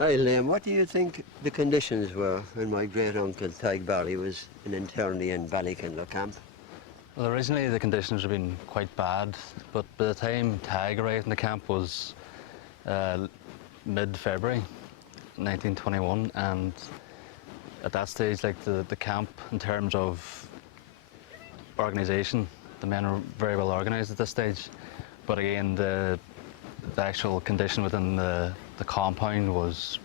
Hi Liam, what do you think the conditions were when my great-uncle Tadhg Barry was an internee in Ballykinlar camp? Well, originally the conditions had been quite bad, but by the time Tadhg arrived in the camp was mid-February 1921, and at that stage, like the camp, in terms of organisation, the men were very well organised at this stage. But again, the actual condition within the compound was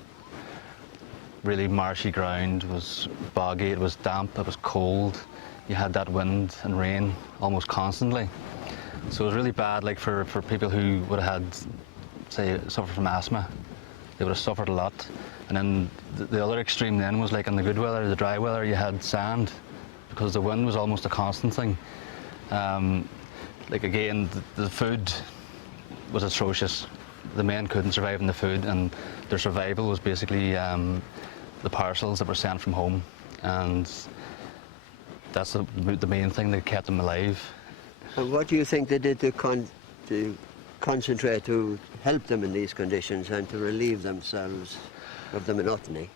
really marshy ground, was boggy, it was damp, it was cold. You had that wind and rain almost constantly. So it was really bad, like for people who would have had, say, suffered from asthma. They would have suffered a lot. And then the other extreme then was like in the good weather, the dry weather, you had sand because the wind was almost a constant thing. Like again, the food was atrocious. The men couldn't survive on the food, and their survival was basically the parcels that were sent from home, and that's the main thing that kept them alive. And what do you think they did to concentrate to help them in these conditions and to relieve themselves of the monotony?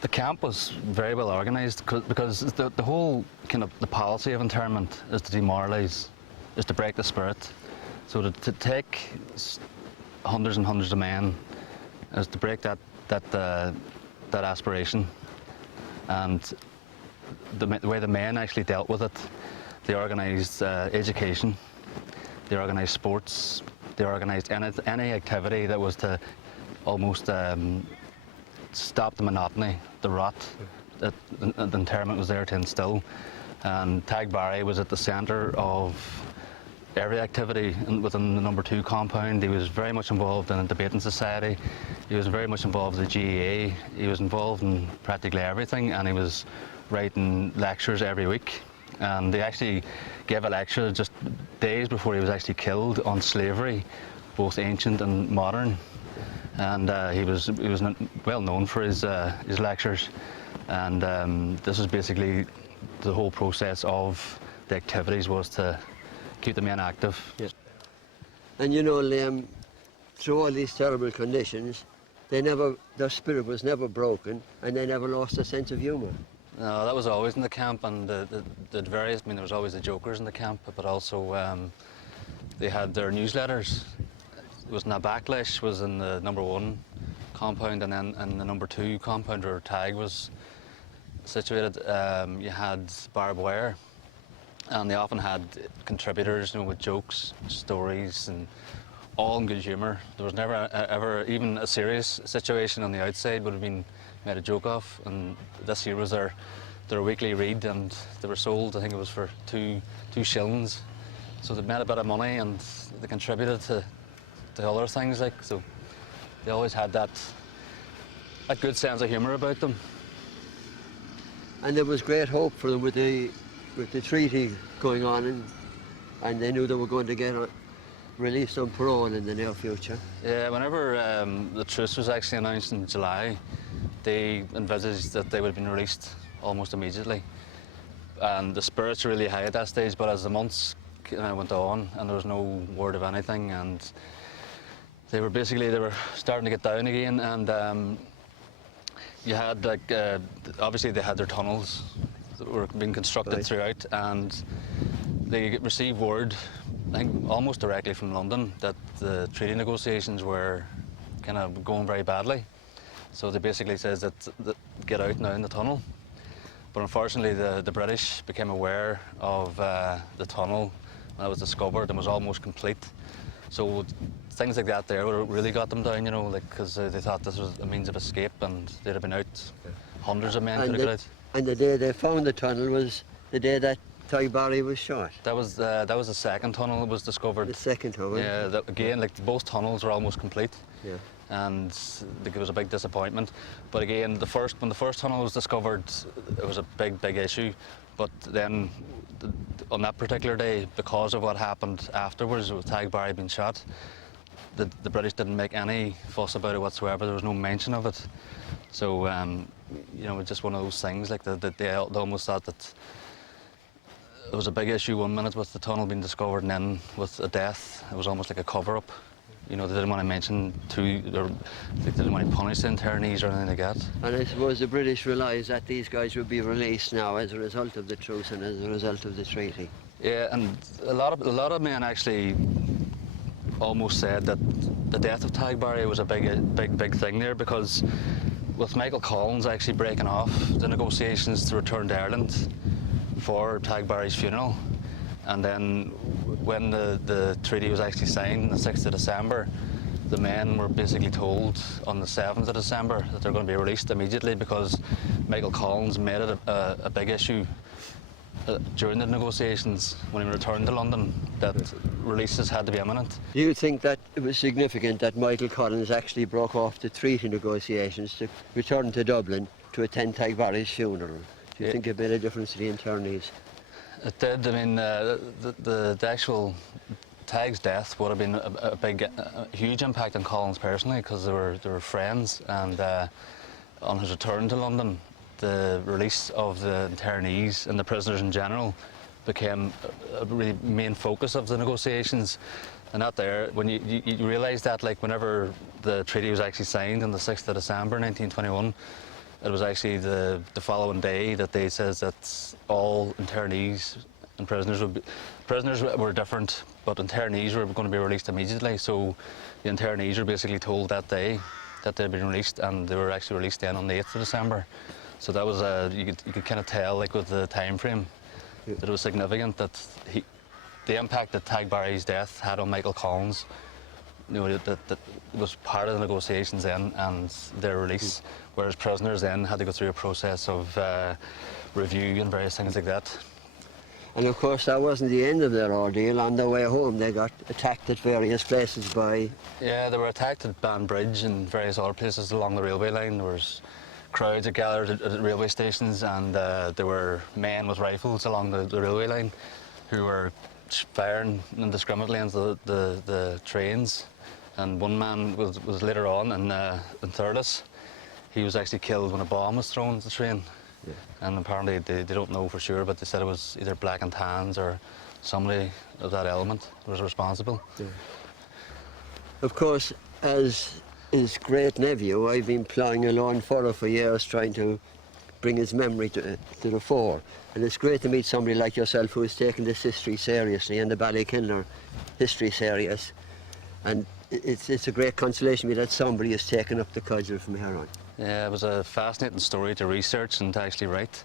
The camp was very well organised because the whole kind of the policy of internment is to demoralise, is to break the spirit. So to take hundreds and hundreds of men is to break that aspiration. And the way the men actually dealt with it, they organised education, they organised sports, they organised any activity that was to almost stop the monotony, the rot that the internment was there to instill. And Tadhg Barry was at the centre of every activity within the No. 2 compound. He was very much involved in a debating society. He was very much involved with the GAA. He was involved in practically everything, and he was writing lectures every week. And they actually gave a lecture just days before he was actually killed on slavery, both ancient and modern. And he was well known for his lectures. And this was basically the whole process of the activities, was to keep the men active. Yes. And you know, Liam, through all these terrible conditions, their spirit was never broken, and they never lost a sense of humour. No, that was always in the camp, and the various, I mean, there was always the jokers in the camp, but also they had their newsletters. It was Backlash was in the No. 1 compound, and then in the No. 2 compound where Tadhg was situated, you had barbed wire. And they often had contributors, you know, with jokes, stories, and all in good humour. There was never ever even a serious situation on the outside would have been made a joke of. And this year was their weekly read, and they were sold, I think it was for two shillings. So they made a bit of money, and they contributed to other things, like, so they always had that good sense of humour about them. And there was great hope for them with the treaty going on, and they knew they were going to get released on parole in the near future. Yeah, whenever the truce was actually announced in July, they envisaged that they would have been released almost immediately. And the spirits were really high at that stage, but as the months went on and there was no word of anything, and they were starting to get down again, and you had, like, obviously they had their tunnels that were being constructed throughout, and they received word, I think almost directly from London, that the treaty negotiations were kind of going very badly. So they basically says that get out now in the tunnel. But unfortunately the British became aware of the tunnel when it was discovered and was almost complete. So things like that there really got them down, you know, like, because they thought this was a means of escape, and they'd have been out. Hundreds of men could have got out. And the day they found the tunnel was the day that Tadhg Barry was shot. That was the second tunnel that was discovered. The second tunnel. Yeah, again, like, both tunnels were almost complete. Yeah. And it was a big disappointment. But again, when the first tunnel was discovered, it was a big issue. But then on that particular day, because of what happened afterwards with Tadhg Barry being shot, the British didn't make any fuss about it whatsoever. There was no mention of it. So you know, it's just one of those things, like, that they almost thought that it was a big issue one minute with the tunnel being discovered, and then with a death, it was almost like a cover-up. You know, they didn't want to mention they didn't want to punish the internees or anything like that. And I suppose the British realised that these guys would be released now as a result of the truce and as a result of the treaty. Yeah, and a lot of men actually almost said that the death of Tadhg Barry was a big thing there, because with Michael Collins actually breaking off the negotiations to return to Ireland for Tadhg Barry's funeral, and then when the treaty was actually signed on the 6th of December, the men were basically told on the 7th of December that they're going to be released immediately, because Michael Collins made it a big issue during the negotiations when he returned to London that releases had to be imminent. Do you think that it was significant that Michael Collins actually broke off the treaty negotiations to return to Dublin to attend Tadhg Barry's funeral? Do you think it made a difference to the internees? It did. I mean, the actual Tadhg's death would have been a huge impact on Collins personally, because they were friends, and on his return to London, the release of the internees and the prisoners in general became a really main focus of the negotiations. And that there, when you realise that, like, whenever the treaty was actually signed on the 6th of December 1921, it was actually the following day that they says that all internees and prisoners were different, but internees were going to be released immediately. So the internees were basically told that day that they'd been released, and they were actually released then on the 8th of December. So that was you could kind of tell, like, with the time frame, that it was significant that the impact that Tadhg Barry's death had on Michael Collins, you know, that was part of the negotiations then and their release, whereas prisoners then had to go through a process of review and various things like that. And of course that wasn't the end of their ordeal. On their way home they got attacked at various places by... Yeah, they were attacked at Banbridge and various other places along the railway line. There was crowds that gathered at railway stations, and there were men with rifles along the railway line who were firing indiscriminately into the trains. And one man was later on in Thurles. He was actually killed when a bomb was thrown at the train. Yeah. And apparently they don't know for sure, but they said it was either Black and Tans or somebody of that element was responsible. Yeah. Of course, as his great-nephew, I've been ploughing along for years, trying to bring his memory to the fore. And it's great to meet somebody like yourself who has taken this history seriously, and the Ballykinlar history serious. And it's a great consolation to me that somebody has taken up the cudgel from here on. Yeah, it was a fascinating story to research and to actually write.